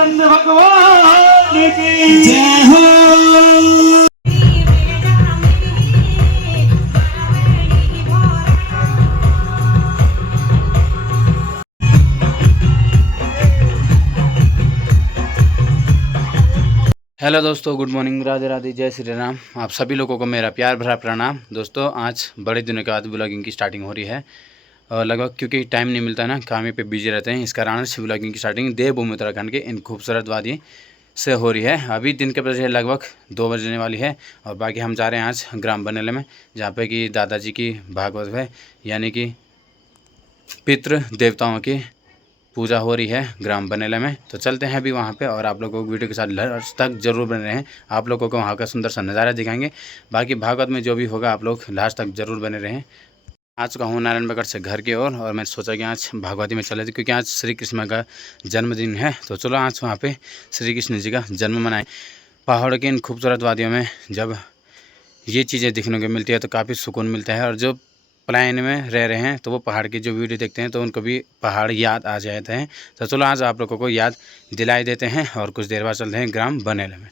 रामचंद्र भगवान की जय हो। हेलो दोस्तों, गुड मॉर्निंग, राधे राधे, जय श्री राम। आप सभी लोगों को मेरा प्यार भरा प्रणाम। दोस्तों, आज बड़े दिनों के बाद ब्लॉगिंग की स्टार्टिंग हो रही है और लगभग क्योंकि टाइम नहीं मिलता है ना, काम पे बिजी रहते हैं, इस कारण से ब्लॉगिंग की स्टार्टिंग देवभूमि उत्तराखंड के इन खूबसूरत वादी से हो रही है। अभी दिन के बजे लगभग 2 बजने वाली है और बाकी हम जा रहे हैं आज ग्राम बनेले में, जहाँ पे कि दादाजी की भागवत है, यानी कि पितृ देवताओं की पूजा हो रही है ग्राम बनेला में। तो चलते हैं अभी वहाँ पे और आप लोगों को वीडियो के साथ लास्ट तक जरूर बने रहें। आप लोगों को वहाँ का सुंदर सा नज़ारा दिखाएंगे। बाकी भागवत में जो भी होगा आप लोग लास्ट तक जरूर बने रहें। आज का हूँ नारायण बगड़ से घर की ओर और मैं सोचा कि आज भागवती में चले थे, क्योंकि आज श्री कृष्ण का जन्मदिन है। तो चलो आज वहाँ पर श्री कृष्ण जी का जन्म मनाएँ। पहाड़ों की इन खूबसूरत वादियों में जब ये चीज़ें दिखने को मिलती है तो काफ़ी सुकून मिलता है। और जो प्लान में रह रहे हैं तो वो पहाड़ की जो वीडियो देखते हैं तो उनको भी पहाड़ याद आ जाते हैं। तो चलो आज आप लोगों को याद दिलाई देते हैं और कुछ देर बाद चलते हैं ग्राम बनेले में।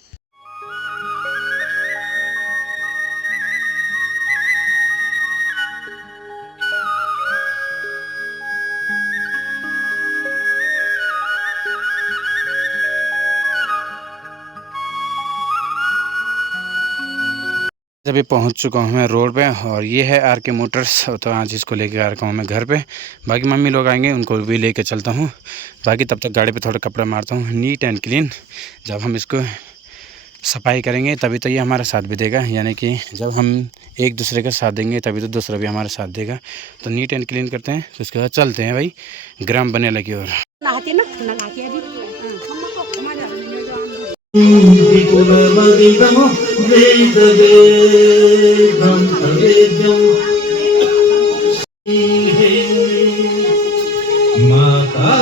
अभी पहुंच चुका हूं मैं रोड पे और ये है आर के मोटर्स। तो आज इसको लेके आ रखा हूँ मैं घर पे। बाकी मम्मी लोग आएंगे, उनको भी लेके चलता हूँ। बाकी तब तक गाड़ी पे थोड़ा कपड़ा मारता हूँ नीट एंड क्लीन। जब हम इसको सफाई करेंगे तभी तो ये हमारा साथ भी देगा, यानी कि जब हम एक दूसरे का साथ देंगे तभी तो दूसरा भी हमारा साथ देगा। तो नीट एंड क्लीन करते हैं, तो उसके बाद चलते हैं भाई ग्राम बनेला की ओर। माता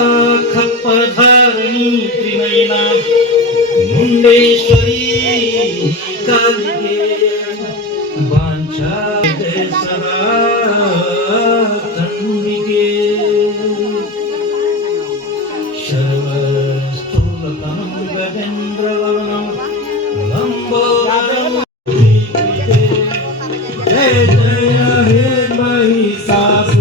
खप्परधारिणी त्रिनयना मुंडेश्वरी कालिके वांछा सदा तन्निके शर्वस्तूलतनं गजेन्द्रवर्णं लम्बोदरं जय जय हे महिषासुरमर्दनी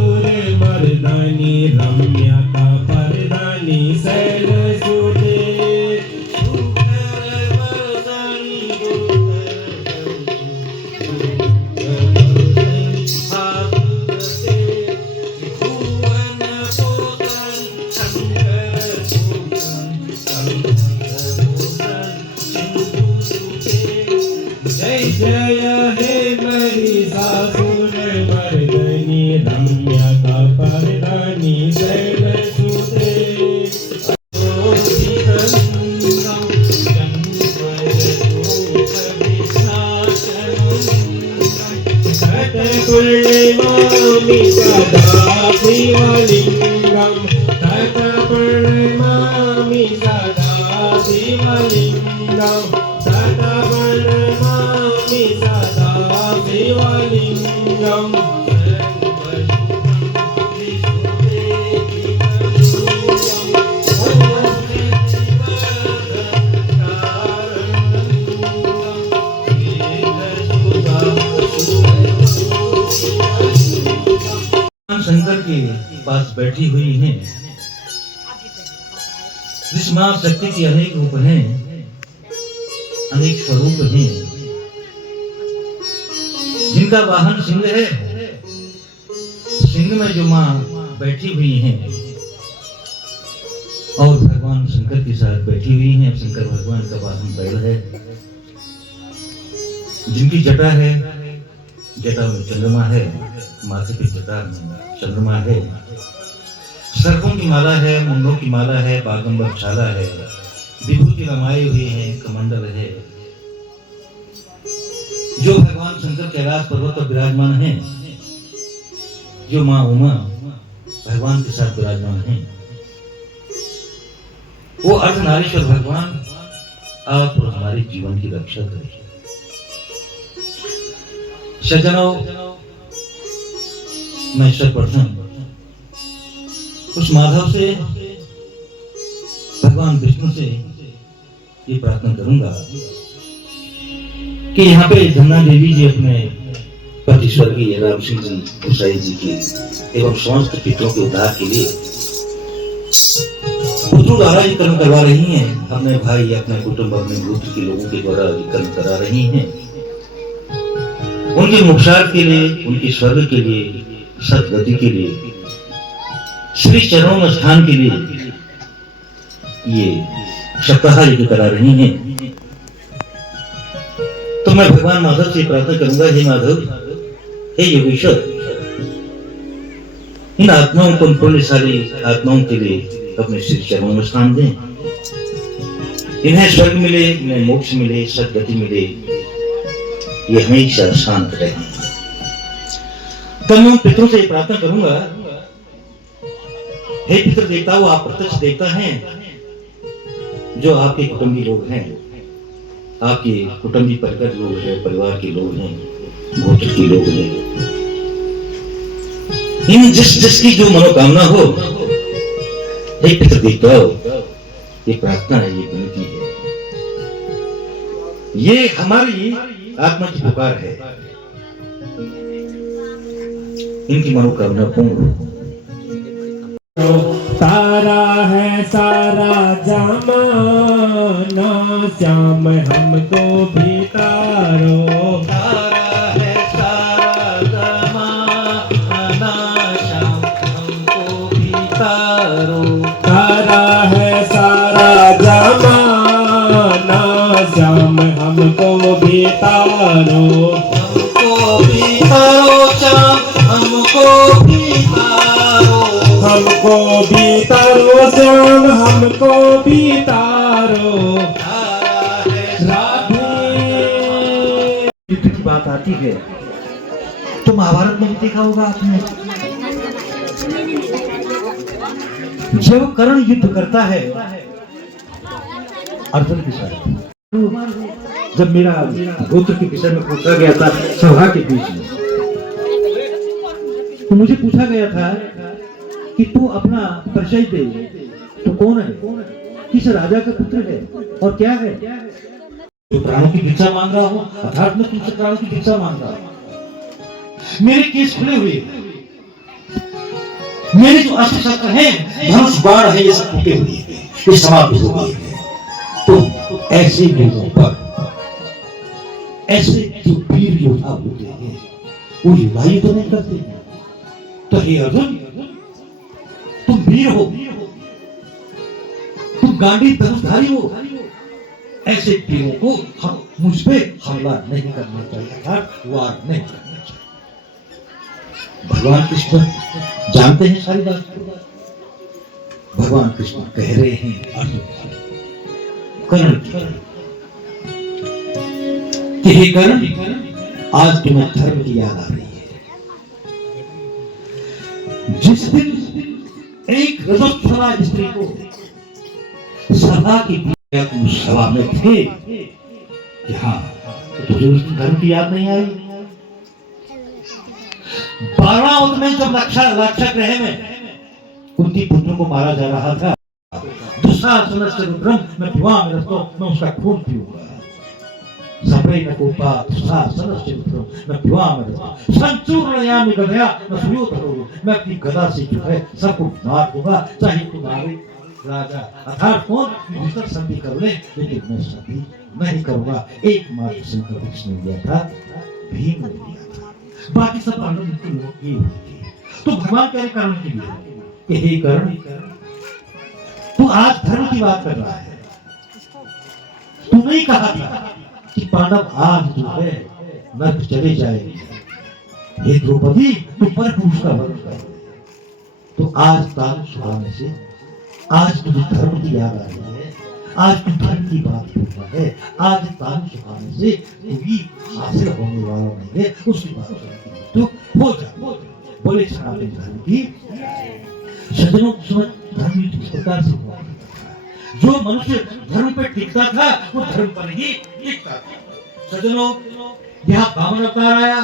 रम्यता परदानी शैलसुते जय जय हे महिषासुरमर्दनी रम्यता परदानी शैलसुते प्रणमामि सदा शिवलिङ्गं तत प्रणमामि सदा शिवलिङ्गं तत प्रणमामि सदा शिवलिङ्गं शंकर के पास बैठी हुई हैं, जिस मां शक्ति के अनेक रूप हैं, अनेक स्वरूप हैं, जिनका वाहन सिंह है। सिंह में जो मां बैठी हुई हैं और भगवान शंकर के साथ बैठी हुई हैं। शंकर भगवान का वाहन बैल है, जिनकी जटा है, जटा में चंद्रमा है, माथे पे जटा में चंद्रमा है, सरकों की माला है, मुंडों की माला है, बागंबर छाला है, विभूति रमाए हुए हैं, कमंडल है। जो भगवान शंकर कैलाश पर्वत पर विराजमान है, जो माँ उमा भगवान के साथ विराजमान है, वो अर्धनारीश्वर भगवान आप हमारे जीवन की रक्षा करें। सज्जनों, मैं सर्वप्रथम उस माधव से, भगवान विष्णु से ये प्रार्थना करूंगा कि यहाँ पे धन्ना देवी जी अपने पति स्वर्गीय राम सिंह जी गोसाई जी के एवं समस्त पितरों के उद्धार के लिए पुत्रों द्वारा ये कर्म करवा रही हैं। अपने भाई अपने कुटुंब अपने गोत्र के लोगों के द्वारा ये कर्म करा रही हैं। उनके मोक्षार्थ के लिए, उनके स्वर्ग के लिए, सदगति के लिए, श्री चरणों में स्थान के लिए ये सप्ताह यज्ञ करा रही हैं। तो मैं भगवान माधव से प्रार्थना करूंगा, हे माधव, हे योगेश्वर, इन आत्माओं को, पुण्यशाली आत्माओं के लिए अपने श्री चरणों में स्थान दें। इन्हें स्वर्ग मिले, इन्हें मोक्ष मिले, सदगति मिले, ये हमेशा शांत रहे। तब मैं पितरों से प्रार्थना करूंगा, हे पितर देवताओं, आप प्रत्यक्ष देवता हैं, जो आपके कुटुंबी लोग हैं, आपके कुटुंबी परिकर लोग हैं, परिवार के लोग हैं, गोत्र के लोग हैं। इन जिसकी जो मनोकामना हो, हे पितर देवताओं, ये प्रार्थना है, ये विनती है, ये हमारी आत्मा की पुकार है। इनकी मनोकामना पूर्ण हो। तारा है सारा जमाना, श्याम हमको भी तारो। तारा है सारा जमाना, श्याम हमको भी तारो। तारा है सारा जमाना, श्याम हमको भी तारो। हमको भी तारो श्याम, हमको भी तारो। हमको भी तारो श्याम, हमको भी तारो। युद्ध की बात आती है तो महाभारत में भी देखा होगा आपने, जब कर्ण युद्ध करता है अर्जुन के साथ, जब मेरा गोत्र के विषय में पूछा गया था सभा के बीच में, तो मुझे पूछा गया था कि तू अपना परिचय दे, तो कौन है, किस राजा का पुत्र है और क्या है। जो प्राणों की भिक्षा मांग रहा हूं, अर्थात मैं तुमसे प्राणों की भिक्षा मांग रहा हूं। मेरे केस खुले हुए, मेरे जो अस्त्र शस्त्र हैं, धनुष बाण है, ये सब टूटे हुए हैं, ये समाप्त हो गए हैं। तो ऐसे लोगों पर, ऐसे जो वीर योद्धा होते हैं, वो युद्ध तो नहीं करते हैं। तो हे अर्जुन, तुम वीर हो, तुम गांडी धनुषधारी हो, ऐसे वीरों को हम मुझ पे हमला नहीं करना चाहिए, अर्थात वार नहीं करना चाहिए। भगवान कृष्ण जानते हैं सारी बात को। भगवान कृष्ण कह रहे हैं अर्जुन कर्ण कि हे कर्ण, आज तुम्हें धर्म की याद आ रही है। जिस दिन एक रजस्वला स्त्री को सभा की तुम सभा में थे, हाँ, तो तुझे उस धर्म की याद नहीं आई। बारावत में जब लाक्षा ग्रह में उनकी पुत्रों को मारा जा रहा था, दुशासन से रुद्रम मैं पिवामि रक्तो, मैं उसका खून पीऊंगा। सप्रे न कोपा दुशासन से रुद्रम मैं पिवामि रक्तो, संचूर्णयामि गदया मैं सुयोधनो, मैं अपनी गदा से जो है सबको मार दूंगा, चाहे तुम्हारे राजा अर्थात कौन युधिष्ठिर संधि कर ले, लेकिन मैं संधि नहीं करूंगा। एकमात्र संकल्प किसने लिया था? भीम ने लिया था, बाकी सब पांडव की लोग की हुई थी। तो भगवान कह रहे कर्ण के लिए कि हे कर्ण, तू आज धर्म की बात कर रहा है। तूने ही कहा था कि पांडव आज जो है नर्क चले जाएंगे। हे द्रौपदी, तू पर पुरुष का वर्ण कर, तो आज ताल सुहाने से आज तुझे धर्म की याद आ रही है, आज तू धर्म की बात कर रहा है, आज ताल सुहाने से कोई हासिल होने वाला नहीं है, उसकी बात करने की तो हो जा। बोले सनातन धर्म की सज्जनों समझ धर्म इस प्रकार से हुआ करता था। जो मनुष्य धर्म पे टिकता था वो धर्म पर ही टिकता था। सज्जनों, यहाँ वामन अवतार आया,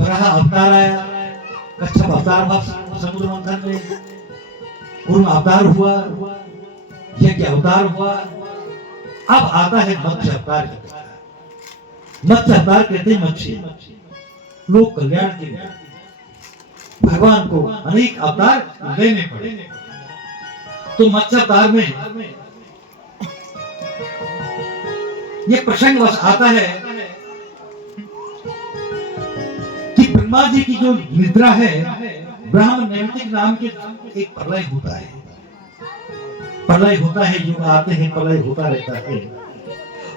बराह अवतार आया, कच्छप अवतार हुआ समुद्र मंथन में, कुर्म अवतार हुआ, यज्ञ अवतार हुआ, अब आता है मत्स्य अवतार की कथा। मत्स्य अवतार कहते हैं मच्छी, लोक कल्याण के लिए भगवान को अनेक अवतार लेने पड़े। तो मत्स्य अवतार में ये प्रसंग बस आता है कि ब्रह्मा जी की जो निद्रा है, ब्रह्म नैमित्तिक नाम के एक प्रलय होता है। प्रलय होता है, युग आते हैं, प्रलय होता रहता है।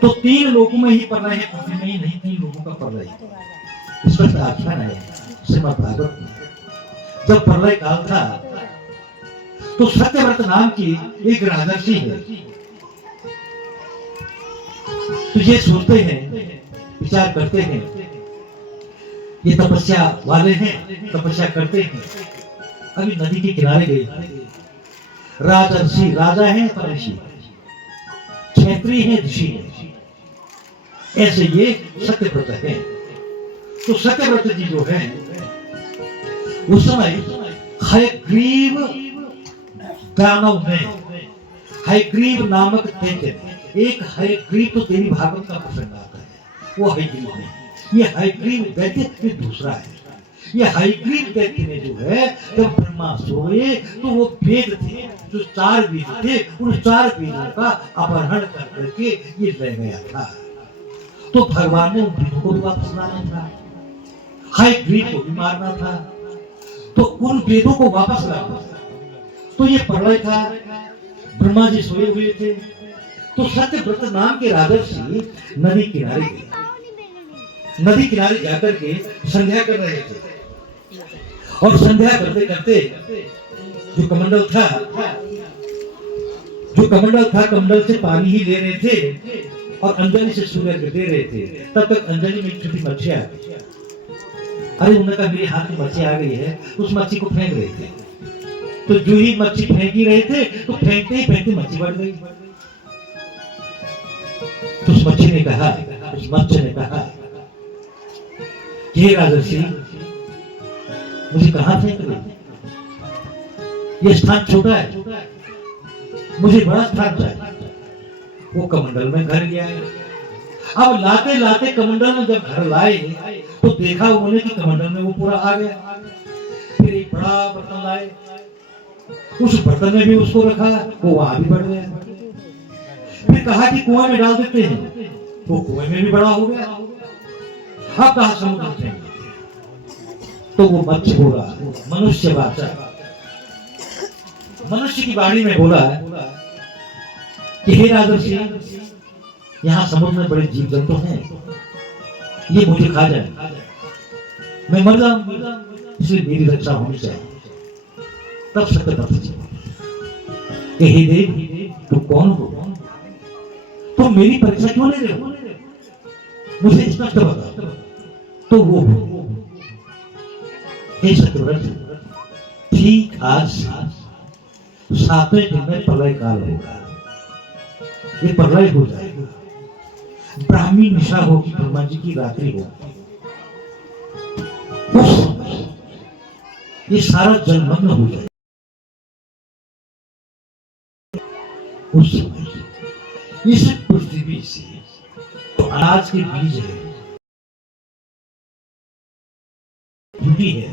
तो 3 लोगों में ही प्रलय है, पृथ्वी में ही नहीं, 3 लोगों का प्रलय है। इस पर आख्यान है श्रीमद् भागवत में। जब प्रलय काल था तो सत्यव्रत नाम की एक राजर्षि है, तो ये सोचते हैं, विचार करते हैं, ये तपस्या वाले हैं, तपस्या करते हैं। अभी नदी के किनारे गए, राजर्षि राजा है पर ऋषि, क्षेत्रीय है ऋषि है, ऐसे ये सत्यव्रत है। तो सत्यव्रत जी जो है उस समय हयग्रीव दानव ने, हयग्रीव नामक दैत्य, एक हयग्रीव तो देवी भागवत का प्रसंग आता है, वो हयग्रीव नहीं, ये हयग्रीव दैत्य ये दूसरा है। ये हयग्रीव दैत्य ने जो है, जब ब्रह्मा सोए तो वो वेद थे, जो 4 वेद थे, उन 4 वेदों का अपहरण करके ये ले गया था। तो भगवान ने उन वेदों को भी वापस लाना था, हयग्रीव को भी मारना था, तो उन वेदों को वापस लाना था। तो ये प्रलय था, ब्रह्मा जी सोए हुए थे। तो सत्यव्रत नाम के राजर्षि नदी किनारे गए, नदी किनारे जाकर के संध्या कर रहे थे। और संध्या करते करते जो कमंडल था, कमंडल से पानी ही ले रहे थे और अंजलि से सूर्य दे रहे थे। तब तक अंजलि में एक छोटी मच्छी आ गई। अरे उन्होंने कहा मेरे हाथ में मच्छी आ गई है, उस मच्छी को फेंक रहे थे। तो जो ही मच्छी फेंक ही रहे थे, तो फेंकते ही फेंकते मच्छी बढ़ गई। तो उस मच्छी ने कहा, उस मत्स्य ने कहा, ये राजर्षि मुझे कहां फेंक रहे? ये स्थान छोटा है, मुझे बड़ा स्थान चाहिए। वो कमंडल में घर गया। अब लाते लाते कमंडल में जब घर लाए तो देखा उन्होंने कि कमंडल में वो पूरा आ गया। फिर एक बड़ा बर्तन लाए, उस बर्तन में भी उसको रखा, वो वहां भी बढ़ गया। फिर कहा कि कुआं में डाल देते हैं, वो कुएं में भी बड़ा हो गया। अब कहा समुद्र में, तो वो मत्स्य बोला, मनुष्य वाचा, मनुष्य की वाणी में बोला कि हे राजर्षि, यहाँ समुद्र में बड़े जीव जंतु हैं, ये मुझे खा जाए, मैं मर जाऊं, इसलिए मेरी रक्षा होनी चाहिए। तब सत्यव्रत जी, हे देव, तुम कौन हो? तुम मेरी परीक्षा क्यों ले रहे हो? मुझे स्पष्ट बताओ। तो वो हे सत्यव्रत, ठीक आज 7वें दिन में प्रलय काल होगा। ये प्रलय हो जाएगा, ब्राह्मी निशा होगी, ब्रह्मा जी की रात्रि होगी। उस समय ये सारा जलमग्न हो जाएगा। उस समय इस पृथ्वी से तो अनाज के बीज है, झूठी है,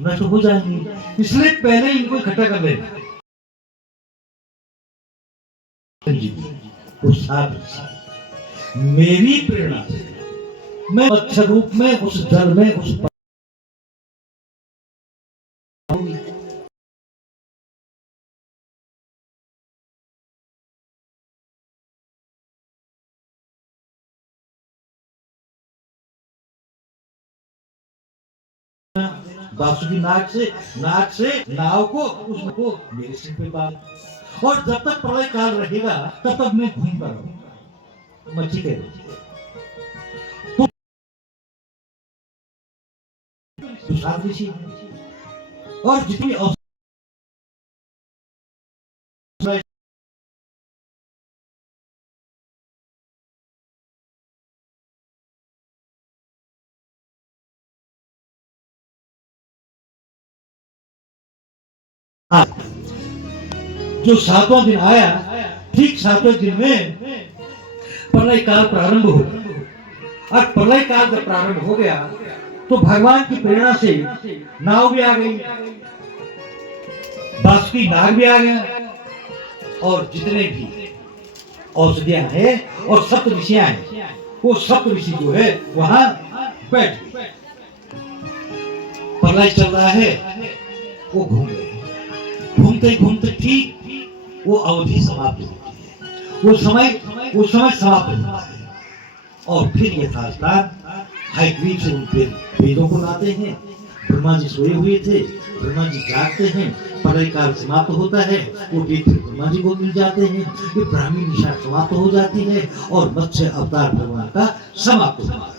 नष्ट हो जाएंगे, इसलिए पहले इनको इकट्ठा कर लेना। तो साथ मेरी प्रेरणा से मैं मत्स्य रूप में उस जल में उस बांसुरी नाक से नाव को उसको मेरे सिर पे बांध, और जब तक प्रलय काल रहेगा तब तक मैं घूमता रहूंगा। मच्छी कह रही तो सादृशी और जितनी जो 7वां दिन आया, ठीक 7वें दिन में प्रलय काल प्रारंभ हो गया। और प्रलय काल जब प्रारंभ हो गया तो भगवान की प्रेरणा से नाव भी आ गई, बासुकी नाग भी आ गया, और जितने भी औषधियां हैं और सप्त ऋषियां हैं, वो सप्त ऋषि जो है वहां बैठ गए। प्रलय चल रहा है, वो घूम रहे, घूमते घूमते ठीक वो अवधि समाप्त होती है, वो समय समाप्त होता है। और फिर ये साधक हयग्रीव से उन वेदों को लाते हैं। ब्रह्मा जी सोए हुए थे, ब्रह्मा जी जागते हैं, प्रलय काल समाप्त होता है, वो वेद फिर ब्रह्मा जी को मिल जाते हैं, ये ब्राह्मी निशा समाप्त हो जाती है और मत्स्य अवतार भगवान का समाप्त होता है।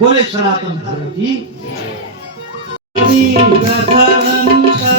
बोले सनातन धर्म की राधा रानी का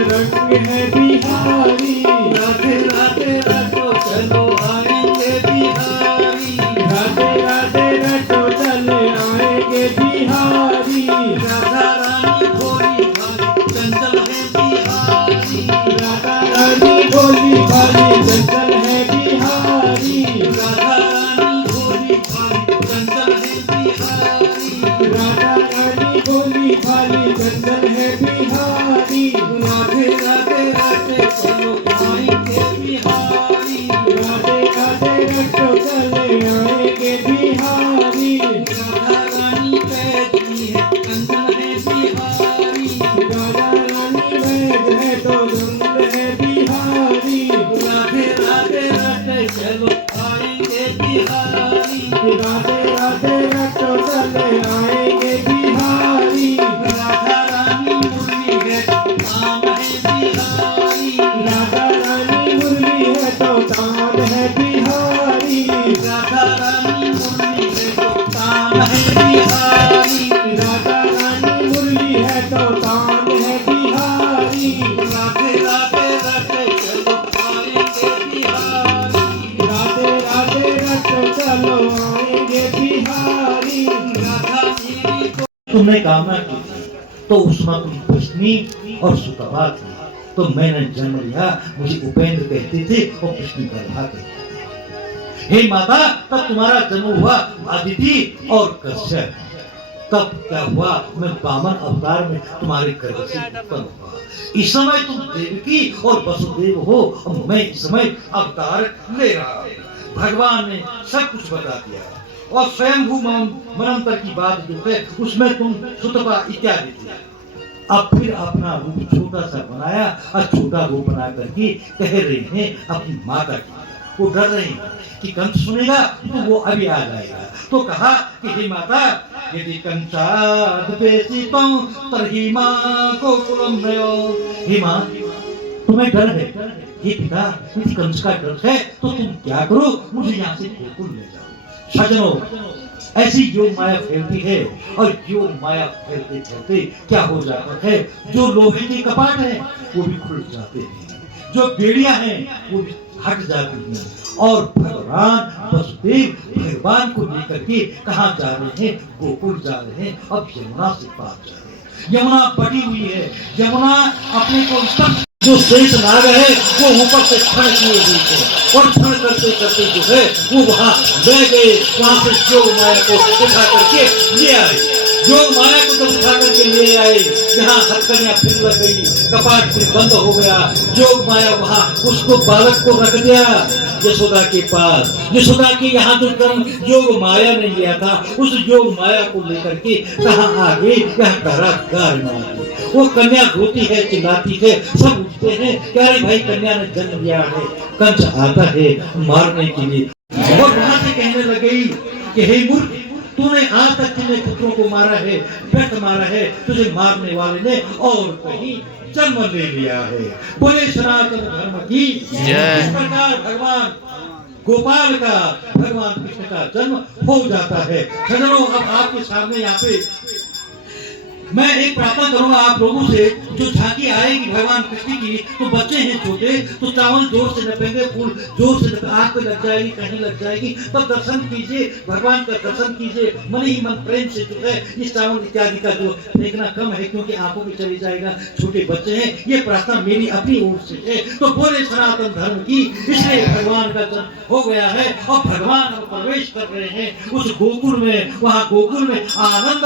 रंग है बिहारी, राधे राधे रटो चलो आएंगे बिहारी, राधे राधे रटो चले आएंगे बिहारी, राधा रानी भोली भाली चंचल है बिहारी, राधा रानी भोली भाली चंचल है बिहारी, राधा रानी भोली भाली चंचल है बिहारी, राधा रानी भोली भाली चंचल है बिहारी, राधे राधे राधे चलो आएंगे बिहारी, राधे राधे रटो चले आएंगे बिहारी, राधा रानी बैठी है कंचन है बिहारी, राधा रानी बैठ है तो नंद है बिहारी, राधे राधे रटे चलो आएंगे बिहारी, राधे राधे रटो चले आएंगे बिहारी, राधा रानी मुरली है तान है बिहारी, राधा रानी मुरली है तो तान है बिहारी, राधा रानी मुरली है तो तान है बिहारी, राधा रानी मुरली है तो तान है बिहारी, राधे राधे रटे चलो आएंगे बिहारी, राधे राधे रटो चलो आएंगे बिहारी, राधा जी को तुमने कामना की तो उसमें तुम कृष्णी और सुतवा थी, तो मैंने जन्म लिया, मुझे उपेंद्र कहते थे और कृष्ण गर्भा कहते थे। हे माता, तब तुम्हारा जन्म हुआ अदिति और कश्यप। तब क्या हुआ, मैं वामन अवतार में तुम्हारे गर्भ से उत्पन्न हुआ। इस समय तुम देवकी और वसुदेव हो और मैं इस समय अवतार ले रहा हूँ। भगवान ने सब कुछ बता दिया और स्वयंभू मनंतर की बात जो है उसमें तुम सुतपा इत्यादि थे। अब फिर अपना रूप छोटा सा बनाया और छोटा रूप बना करके कह रहे हैं अपनी माता की, वो डर रहे हैं कि कंस सुनेगा तो वो अभी आ जाएगा। तो कहा कि हे माता, यदि कंसादपेसितं तर्हि मां गोकुलं नयो। हे मां, तुम्हें डर है, हे पिता यदि कंस का डर है तो तुम क्या करो, मुझे यहाँ से गोकुल ले जाओ। सज्जनों, ऐसी योग माया फैलती है और योग माया फैलते फैलते क्या हो जाता है, जो लोहे के कपाट हैं वो भी खुल जाते हैं, जो बेड़ियां हैं वो भी हट जाती हैं। और भगवान वसुदेव भगवान को लेकर के कहाँ जा रहे हैं, गोकुल जा रहे हैं। अब यमुना से पार जा रहे हैं, यमुना बटी हुई है, यमुना अपने को तक जो शेष नाग है वो ऊपर से खड़ किए हुए थे और खड़ करते करते जो है वो वहां ले गए, वहां से योग माया को उठा करके ले आए। योग माया को जब उठा करके ले आए, यहाँ हथकड़ियां फिर लग गई, कपाट फिर बंद हो गया। योग माया वहां उसको बालक को रख दिया यशोदा के पास। यशोदा के यहाँ जो कर्म योग माया ने लिया था, उस योग माया को लेकर के कहाँ आगे यहाँ कारागार में आ गए। वो कन्या रोती है, चिल्लाती है, सब उठते हैं, क्या रे भाई कन्या ने जन्म लिया है, कंस आता है मारने के लिए। और वहां से कहने लगे कि हे मूर्ख, तूने आज तक कितने पुत्रों को मारा है, व्यर्थ मारा है, तुझे मारने वाले ने और कहीं जन्म ले लिया है। बोले सनातन धर्म की जय। इस प्रकार भगवान गोपाल का, भगवान कृष्ण का जन्म हो जाता है। सज्जनों, अब आपके सामने यहाँ पे मैं एक प्रार्थना करूंगा आप लोगों से, जो झांकी आएगी भगवान कृष्ण की, तो बच्चे हैं छोटे तो चावल जोर से नपेंगे, फूल जोर से आंख पे लग जाएगी, कहीं लग जाएगी, तब दर्शन कीजिए, भगवान का दर्शन कीजिए, मन ही मन प्रेम से जो है इस चावल इत्यादि का जो फेंकना कम है, क्योंकि आंखों में चली जाएगा, छोटे बच्चे हैं। ये प्रार्थना मेरी अपनी ओर से है। तो बोले सनातन धर्म की, इसलिए भगवान का जन्म हो गया है और भगवान अब प्रवेश कर रहे हैं उस गोकुल में, वहां गोकुल में आनंद